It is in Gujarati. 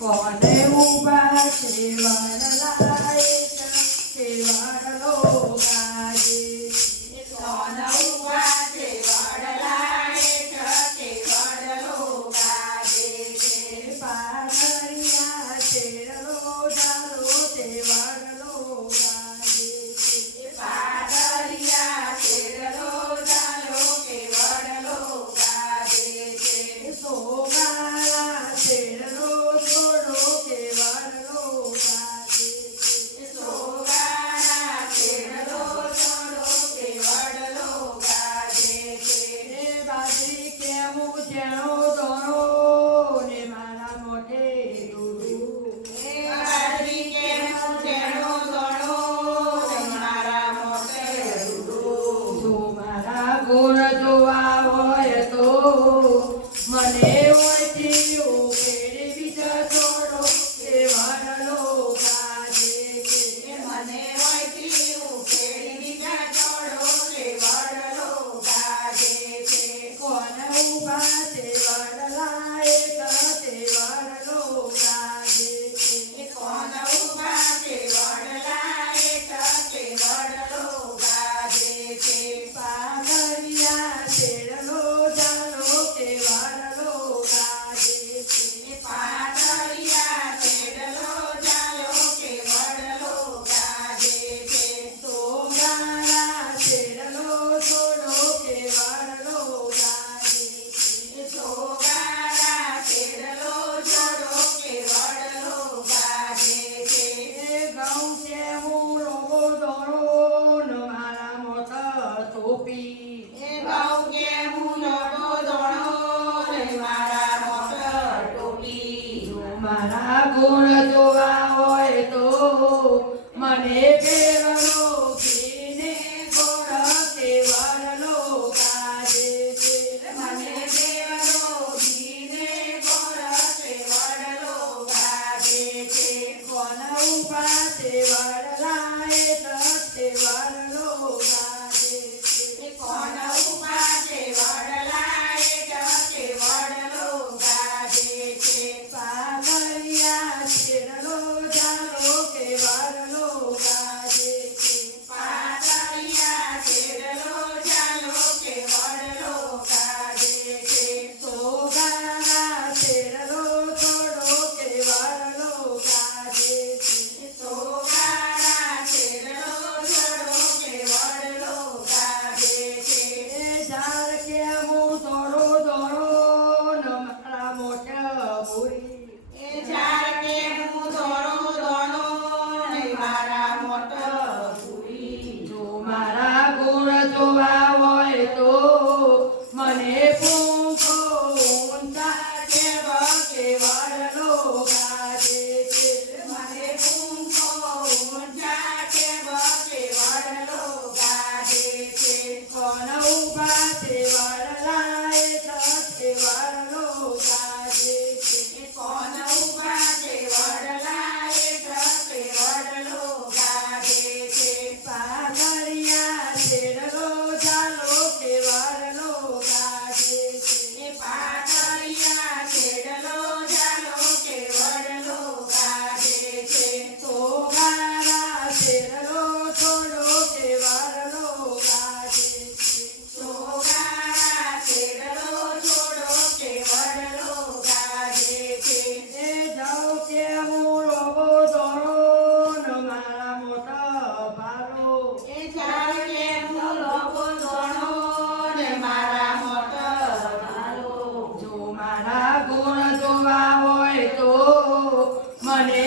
કોને ઉભા છે વડલા છે વડલો ગાજે કોને ઉભા છે વડલા છે વડલો ગાજે છે પાઘડિયા શેરલો ઝાલો છે વડલો ગાજે છે પાઘડિયા શેરલો ઝાલો કે વડલો ગાજે છે સોમાળા શેરલો છોડો કે વડલો ગાજે છે સોગાના શેરલો છોડો કે વડલો ગાજે છે બાજરી કેવું જેણો દોણો ને મારા મોઢે દૂધું બાજરી કેવું જેણો દોણો મારા મોઢે રૂડું જો મારા ગુણ જોવા હોય તો મને ઓળખી ઉકેડી બીજા છોડો કે વડલો ગાજે છે મને વળતી ઉકેડી બીજા છોડો કે વડલો ગાજે છે કોણ ઉભા છે વડલા એક તે વડલો ગાજે છે કોણ ઉભા છે વડલા એક તે વડલો ગાજે છે પાઘડિયા શેરલો ઝાલો કે વડલો ગાજે છે પાતળિયા શેરલો ઝાલો કે વડલો ગાજે છે સોગાળા શેરલો છોડો કે વડલો ગાજે છે સોગારા શેરલો છોડો કે વડલો ગાજે છે ઘઉં છે હું રોગો દોરો ન મારા મોત ટોપી એ ઘઉં કેવું લોટો દોણો ને મારા મોટર ટોપી જો મારા ગુણ જોવા હોય તો મને ફેરલો ઘીને ગોળ કે વડલો ગાજે છે મને દેવલો ઘીને ગોળ કે વડલો ગાજે છે કોણ ઉભા છે વડલા એ તે વડલો ગાજે છે કોણ ઉભા છે વડલા એક કે વડલો ગાજે છે પાઘડિયા શેરલો ઝાલો કે વડલો ગાજે છે પાતળિયા શેરલો ઝાલો કે વડલો ગાજે છે સોગાળા શેરલો છોડો કે વડલો ગાજે છે સોગારા શેરલો છોડો કે વડલો ગાજે છે ઝાડ કે હું દોડો દોડો ન મારા મોઢા ભૂરી એ ઝાડ કે હું દોણો દોણો ને મારા મોટર પૂરી જો મારા ગુણ જોવા હોય તો મને પૂછો ઊંચા કેવા કે વડલો ગાજે છે મને પૂંખો ઊંચા કે બકે વડલો ગાજે છે કોણ ઉભા છે વડલા એ તે વડલો ગાજે છે કોણ ઉભા છે વડલા એક કે વડલો ગાજે છે પાઘડિયા શેરલો ઝાલો કે વડલો ગાજે છે પાતળિયા શેરલો ઝાલો કે વડલો ગાજે છે સોગાળા શેરલો છોડો કે વડલો ગાજે છે સોગારા શેરલો છોડો કે વડલો ગાજે છે એ જાઉં કે હું રોગો દોડો ન મારા મોટા ભાલો એ ઝાડ કે હું લોકો દોણો ને મારા મોટર ભાલો જો મારા ગુણ જોવા હોય તો મને